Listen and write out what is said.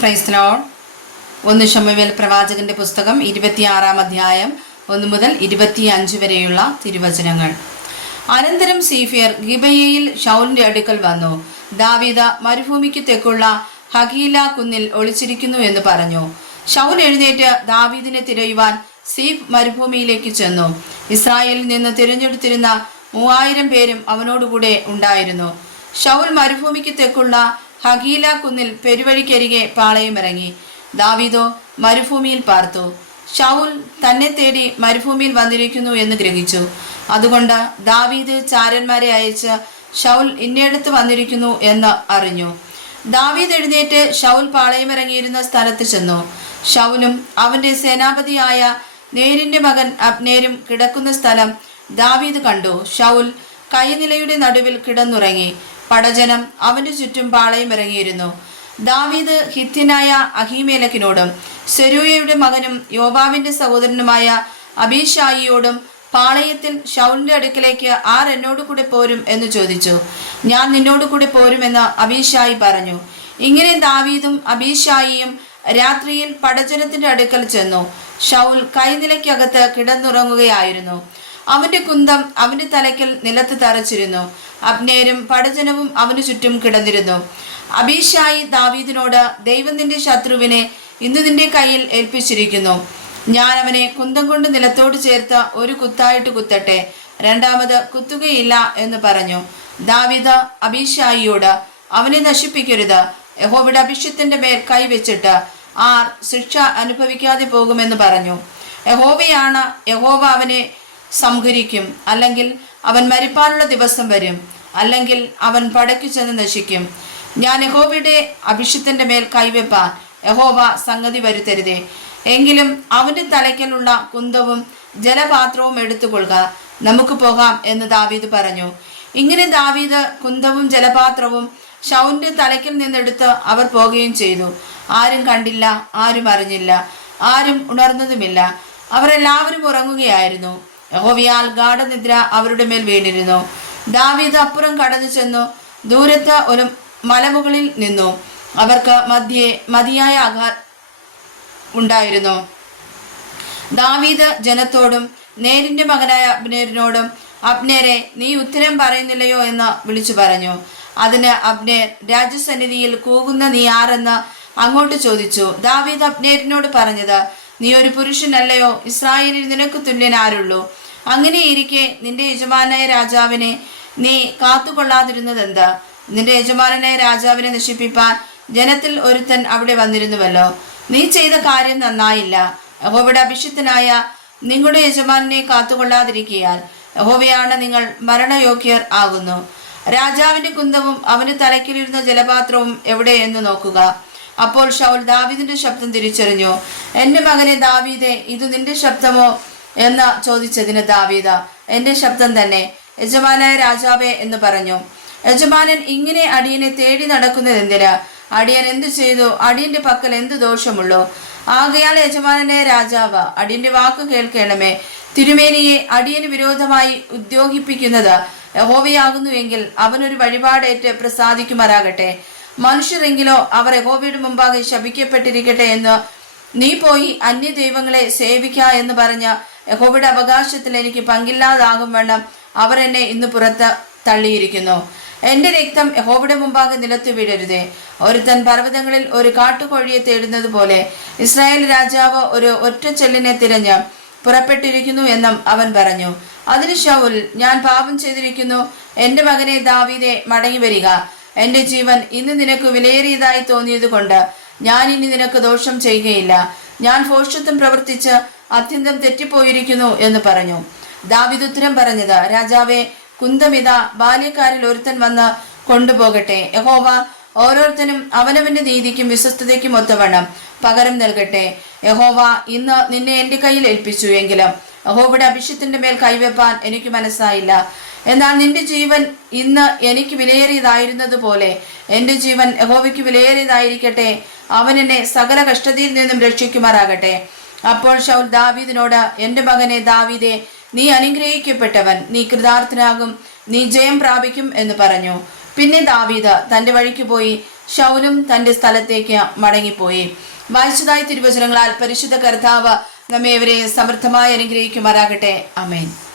Praise the Lord. 1 ശമൂവേൽ പ്രവാചകന്റെ പുസ്തകം 26-ാം അധ്യായം 1 മുതൽ 25 വരെയുള്ള തിരുവചനങ്ങൾ. അനന്തരം സീഫിയർ ഗിബയയിൽ ശൗലിന്റെ അടുക്കൽ വന്നു. ദാവീദ് മരുഭൂമിക്ക് തെക്കുള്ള ഹഗീല കുന്നിൽ ഒളിച്ചിരിക്കുന്നു എന്ന് പറഞ്ഞു. ശൗൽ എഴുന്നേറ്റ് ദാവീദിനെ തിരയുവാൻ സീഫ് മരുഭൂമിയിലേക്ക് ചെന്നു. ഇസ്രായേലിൽ നിന്ന് തിരഞ്ഞെടുത്തിരുന്ന 3000 പേരും അവനോടുകൂടെ ഉണ്ടായിരുന്നു. ശൗൽ മരുഭൂമിക്ക് തെക്കുള്ള ഹഗീല കുന്നിൽ പെരുവഴിക്കരികെ പാളയമിറങ്ങി. ദാവീദോ മരുഭൂമിയിൽ പാർത്തു. ശൗൽ തന്നെ തേടി മരുഭൂമിയിൽ വന്നിരിക്കുന്നു എന്ന് ഗ്രഹിച്ചു. അതുകൊണ്ട് ദാവീദ് ചാരന്മാരെ അയച്ച് ശൗൽ ഇന്നയിടത്ത് വന്നിരിക്കുന്നു എന്ന് അറിഞ്ഞു. ദാവീദ് എഴുന്നേറ്റ് ശൗൽ പാളയമിറങ്ങിയിരുന്ന സ്ഥലത്ത് ചെന്നു. ശൗലും അവന്റെ സേനാപതിയായ നേരിന്റെ മകൻ അബ്നേരും കിടക്കുന്ന സ്ഥലം ദാവീദ് കണ്ടു. ശൗൽ കൈനിലയുടെ നടുവിൽ കിടന്നുറങ്ങി. പടജനം അവന്റെ ചുറ്റും പാളയമിറങ്ങിയിരുന്നു. ദാവീദ് ഹിത്യനായ അഹീമേലക്കിനോടും സെരൂയയുടെ മകനും യോവാബിന്റെ സഹോദരനുമായ അബീശായിയോടും പാളയത്തിൽ ശൗലിന്റെ അടുക്കലേക്ക് ആർ എന്നോട് കൂടെ പോരും എന്ന് ചോദിച്ചു. ഞാൻ നിന്നോട് കൂടെ പോരുമെന്ന് അബീശായി പറഞ്ഞു. ഇങ്ങനെ ദാവീദും അബീശായിയും രാത്രിയിൽ പടജനത്തിന്റെ അടുക്കൽ ചെന്നു. ശൗൽ കൈനിലയ്ക്കകത്ത് കിടന്നുറങ്ങുകയായിരുന്നു. അവന്റെ കുന്തം അവന്റെ തലയ്ക്കൽ നിലത്ത് തറച്ചിരുന്നു. അബ്നേരും പടജനവും അവന് ചുറ്റും കിടന്നിരുന്നു. അബീശായി ദാവീദിനോട്, ദൈവം നിന്റെ ശത്രുവിനെ ഇന്ന് നിന്റെ കയ്യിൽ ഏൽപ്പിച്ചിരിക്കുന്നു. ഞാൻ അവനെ കുന്തം കൊണ്ട് നിലത്തോട് ചേർത്ത് ഒരു കുത്തായിട്ട് കുത്തട്ടെ, രണ്ടാമത് കുത്തുകയില്ല എന്ന് പറഞ്ഞു. ദാവീദ് അബീശായിയോട്, അവനെ നശിപ്പിക്കരുത്, യഹോവയുടെ അഭിഷിക്തന്റെ മേൽ കൈവച്ചിട്ട് ആർ ശിക്ഷ അനുഭവിക്കാതെ പോകുമെന്ന് പറഞ്ഞു. യഹോവ അവനെ സംഹരിക്കും, അല്ലെങ്കിൽ അവൻ മരിപ്പാനുള്ള ദിവസം വരും, അല്ലെങ്കിൽ അവൻ പടയ്ക്കു ചെന്ന് നശിക്കും. ഞാൻ യഹോവയുടെ അഭിഷിക്തന്റെ മേൽ കൈവെപ്പാൻ യഹോവ സംഗതി വരുത്തരുതേ. എങ്കിലും അവന്റെ തലയ്ക്കലുള്ള കുന്തവും ജലപാത്രവും എടുത്തുകൊള്ളുക, നമുക്ക് പോകാം എന്ന് ദാവീദ് പറഞ്ഞു. ഇങ്ങനെ ദാവീദ് കുന്തവും ജലപാത്രവും ശൗലിന്റെ തലയ്ക്കൽ നിന്നെടുത്ത് അവർ പോകുകയും ചെയ്തു. ആരും കണ്ടില്ല, ആരും അറിഞ്ഞില്ല, ആരും ഉണർന്നതുമില്ല. അവരെല്ലാവരും ഉറങ്ങുകയായിരുന്നു. യഹോവയാൽ ഗാഢനിദ്ര അവരുടെ മേൽ വീണിരുന്നു. ദാവീദ് അപ്പുറം കടന്നു ചെന്നു ദൂരത്ത് ഒരു മലമുകളിൽ നിന്നു. അവർക്ക് മതിയായ ആഹാരം ഉണ്ടായിരുന്നു. ദാവീദ് ജനത്തോടും നേരിന്റെ മകനായ അബ്നേരിനോടും, അബ്നേരെ, നീ ഉത്തരം പറയുന്നില്ലയോ എന്ന് വിളിച്ചു പറഞ്ഞു. അതിന് അബ്നേർ, രാജസന്നിധിയിൽ കൂകുന്ന നീ ആരെന്ന് അങ്ങോട്ട് ചോദിച്ചു. ദാവീദ് അബ്നേരിനോട് പറഞ്ഞത്, നീ ഒരു പുരുഷനല്ലയോ? ഇസ്രായേലിൽ നിനക്ക് തുല്യൻ ആരുള്ളൂ? അങ്ങനെ ഇരിക്കെ നിന്റെ യജമാനായ രാജാവിനെ നീ കാത്തുകൊള്ളാതിരുന്നതെന്ത്? നിന്റെ യജമാനായ രാജാവിനെ നശിപ്പിപ്പാൻ ജനത്തിൽ ഒരുത്തൻ അവിടെ വന്നിരുന്നുവല്ലോ. നീ ചെയ്ത കാര്യം നന്നായില്ല. യഹോവയുടെ അഭിഷിക്തനായ നിങ്ങളുടെ യജമാനെ കാത്തുകൊള്ളാതിരിക്കയാൽ യഹോവയാണ് നിങ്ങൾ മരണയോഗ്യർ ആകുന്നു. രാജാവിന്റെ കുന്തവും അവന്റെ തലയ്ക്കിലിരുന്ന ജലപാത്രവും എവിടെ എന്ന് നോക്കുക. അപ്പോൾ ശൗൽ ദാവീദിന്റെ ശബ്ദം തിരിച്ചറിഞ്ഞു. എന്റെ മകനെ ദാവീദേ, ഇത് നിന്റെ ശബ്ദമോ എന്ന് ചോദിച്ചതിന് ദാവീദ്, എന്റെ ശബ്ദം തന്നെ, യജമാനായ രാജാവേ എന്ന് പറഞ്ഞു. യജമാനൻ ഇങ്ങനെ അടിയനെ തേടി നടക്കുന്നത് എന്തിന്? അടിയൻ എന്തു ചെയ്തു? അടിയന്റെ പക്കൽ എന്ത് ദോഷമുള്ളൂ? ആകയാൽ യജമാനായ രാജാവ്, അടിയന്റെ വാക്ക് കേൾക്കണമേ. തിരുമേനിയെ അടിയന് വിരോധമായി ഉദ്യോഗിപ്പിക്കുന്നത് യഹോവയാകുന്നുവെങ്കിൽ അവനൊരു വഴിപാടേറ്റ് പ്രസാദിക്കുമാറാകട്ടെ. മനുഷ്യരെങ്കിലോ അവർ യഹോവയുടെ മുമ്പാകെ ശപിക്കപ്പെട്ടിരിക്കട്ടെ എന്ന് നീ പോയി അന്യ ദൈവങ്ങളെ സേവിക്ക എന്ന് പറഞ്ഞ യഹോവയുടെ അവകാശത്തിൽ എനിക്ക് പങ്കില്ലാതാകും വണ്ണം അവർ എന്നെ ഇന്ന് പുറത്ത് തള്ളിയിരിക്കുന്നു. എന്റെ രക്തം യഹോവയുടെ മുമ്പാകെ നിലത്ത് വീഴരുതേ. ഒരുത്തൻ പർവ്വതങ്ങളിൽ ഒരു കാട്ടുകോഴിയെ തേടുന്നത് പോലെ ഇസ്രായേൽ രാജാവ് ഒരു ഒറ്റ ചെല്ലിനെ തിരഞ്ഞ് പുറപ്പെട്ടിരിക്കുന്നു എന്നും അവൻ പറഞ്ഞു. അതിന് ശൗൽ, ഞാൻ പാപം ചെയ്തിരിക്കുന്നു. എന്റെ മകനെ ദാവീദേ, മടങ്ങി വരിക. എന്റെ ജീവൻ ഇന്ന് നിനക്ക് വിലയേറിയതായി തോന്നിയത് കൊണ്ട് ഞാൻ ഇനി നിനക്ക് ദോഷം ചെയ്യുകയില്ല. ഞാൻ ഭോഷ്കത്വം പ്രവർത്തിച്ച് അത്യന്തം തെറ്റിപ്പോയിരിക്കുന്നു എന്ന് പറഞ്ഞു. ദാവീദ് ഉത്തരം പറഞ്ഞത്, രാജാവേ, കുന്തമിത, ബാല്യക്കാരിൽ ഒരുത്തൻ വന്ന് കൊണ്ടുപോകട്ടെ. യഹോവ ഓരോരുത്തനും അവനവന്റെ നീതിക്കും വിശ്വസ്തതയ്ക്കും ഒത്തവണ്ണം പകരം നൽകട്ടെ. യഹോവ ഇന്ന് നിന്നെ എന്റെ കയ്യിൽ ഏൽപ്പിച്ചു. എങ്കിലും യഹോവയുടെ അഭിഷിക്തന്റെ മേൽ കൈവെപ്പാൻ എനിക്ക് മനസ്സായില്ല. എന്നാൽ നിന്റെ ജീവൻ ഇന്ന് എനിക്ക് വിലയേറിയതായിരുന്നത് പോലെ എന്റെ ജീവൻ യഹോവയ്ക്ക് വിലയേറിയതായിരിക്കട്ടെ. അവൻ എന്നെ സകല കഷ്ടതയിൽ നിന്നും രക്ഷിക്കുമാറാകട്ടെ. അപ്പോൾ ശൗൽ ദാവീദിനോട്, എന്റെ മകനെ ദാവീദേ, നീ അനുഗ്രഹിക്കപ്പെട്ടവൻ, നീ കൃതാർത്ഥനാകും, നീ ജയം പ്രാപിക്കും എന്ന് പറഞ്ഞു. പിന്നെ ദാവീദ് തന്റെ വഴിക്ക് പോയി ശൗലും തന്റെ സ്ഥലത്തേക്ക് മടങ്ങിപ്പോയി. വായിച്ചതായ തിരുവചനങ്ങളാൽ പരിശുദ്ധ കർത്താവ് നമ്മേവരെ സമൃദ്ധമായി അനുഗ്രഹിക്കുമാറാകട്ടെ. ആമേൻ.